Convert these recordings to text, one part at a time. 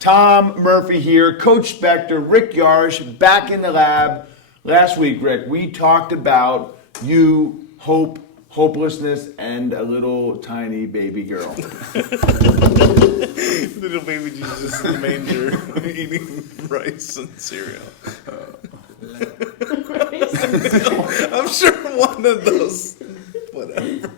Tom Murphy here, Coach Spector, Rick Yarsh, back in the lab. Last week, Rick, we talked about you, hope, hopelessness, and a little tiny baby girl. Little baby Jesus in the manger eating rice and cereal. I'm sure one of those, whatever.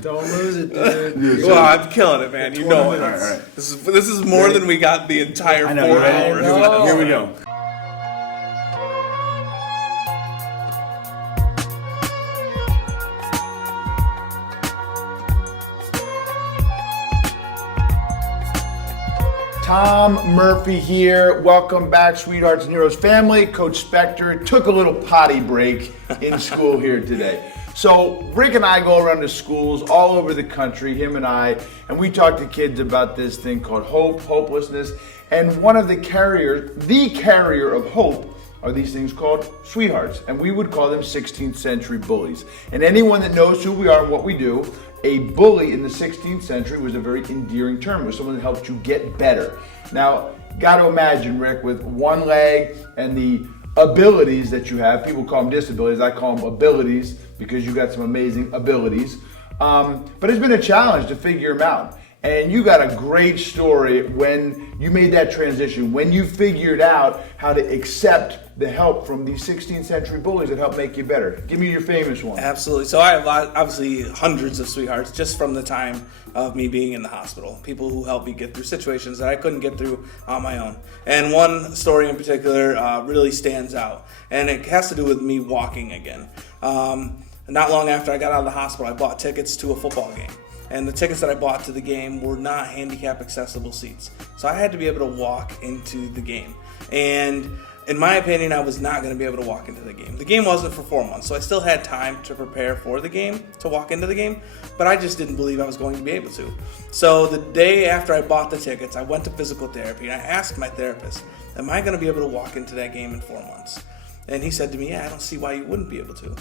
Don't lose it, dude. Well, I'm killing it, man. You know it. All right. This is more than we got the entire 4 hours. Here we go. Tom Murphy here. Welcome back, Sweethearts and Heroes family. Coach Spector took a little potty break in school here today. So Rick and I go around to schools all over the country, him and I, and we talk to kids about this thing called hope, hopelessness, and one of the carrier of hope are these things called sweethearts, and we would call them 16th century bullies. And anyone that knows who we are and what we do, a bully in the 16th century was a very endearing term. It was someone that helped you get better. Now, got to imagine, Rick, with one leg and the abilities that you have, people call them disabilities, I call them abilities because you got some amazing abilities. But it's been a challenge to figure them out. And you got a great story when you made that transition, when you figured out how to accept the help from these 16th century bullies that help make you better. Give me your famous one. Absolutely. So I have obviously hundreds of sweethearts just from the time of me being in the hospital. People who helped me get through situations that I couldn't get through on my own. And one story in particular really stands out. And it has to do with me walking again. Not long after I got out of the hospital, I bought tickets to a football game. And the tickets that I bought to the game were not handicap accessible seats. So I had to be able to walk into the game. And in my opinion, I was not going to be able to walk into the game. The game wasn't for 4 months, so I still had time to prepare for the game, to walk into the game, but I just didn't believe I was going to be able to. So the day after I bought the tickets, I went to physical therapy, and I asked my therapist, am I going to be able to walk into that game in 4 months? And he said to me, yeah, I don't see why you wouldn't be able to.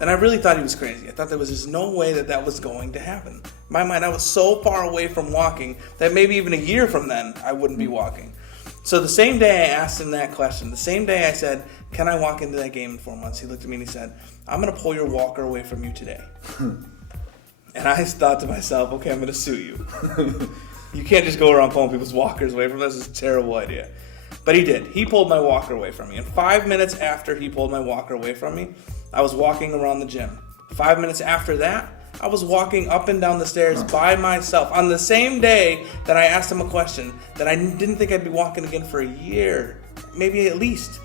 And I really thought he was crazy. I thought there was just no way that was going to happen. In my mind, I was so far away from walking that maybe even a year from then, I wouldn't be walking. So the same day I asked him that question, the same day I said, can I walk into that game in 4 months? He looked at me and he said, I'm going to pull your walker away from you today. And I thought to myself, okay, I'm going to sue you. You can't just go around pulling people's walkers away from us. It's a terrible idea. But he did. He pulled my walker away from me. And 5 minutes after he pulled my walker away from me, I was walking around the gym. 5 minutes after that, I was walking up and down the stairs by myself on the same day that I asked him a question that I didn't think I'd be walking again for a year, maybe at least.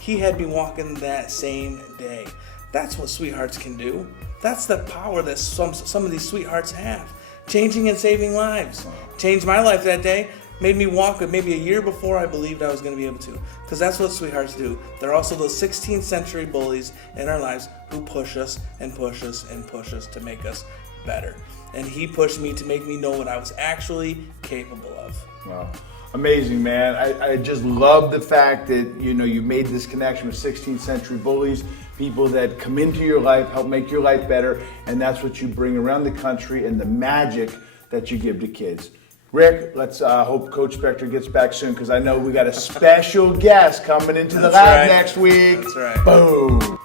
He had me walking that same day. That's what sweethearts can do. That's the power that some of these sweethearts have. Changing and saving lives. Changed my life that day. Made me walk maybe a year before I believed I was going to be able to. Because that's what sweethearts do. They're also those 16th century bullies in our lives who push us and push us and push us to make us better. And he pushed me to make me know what I was actually capable of. Wow. Amazing, man. I just love the fact that, you made this connection with 16th century bullies, people that come into your life, help make your life better, and that's what you bring around the country and the magic that you give to kids. Rick, let's hope Coach Spector gets back soon because I know we got a special guest coming into the lab next week. That's right. Boom.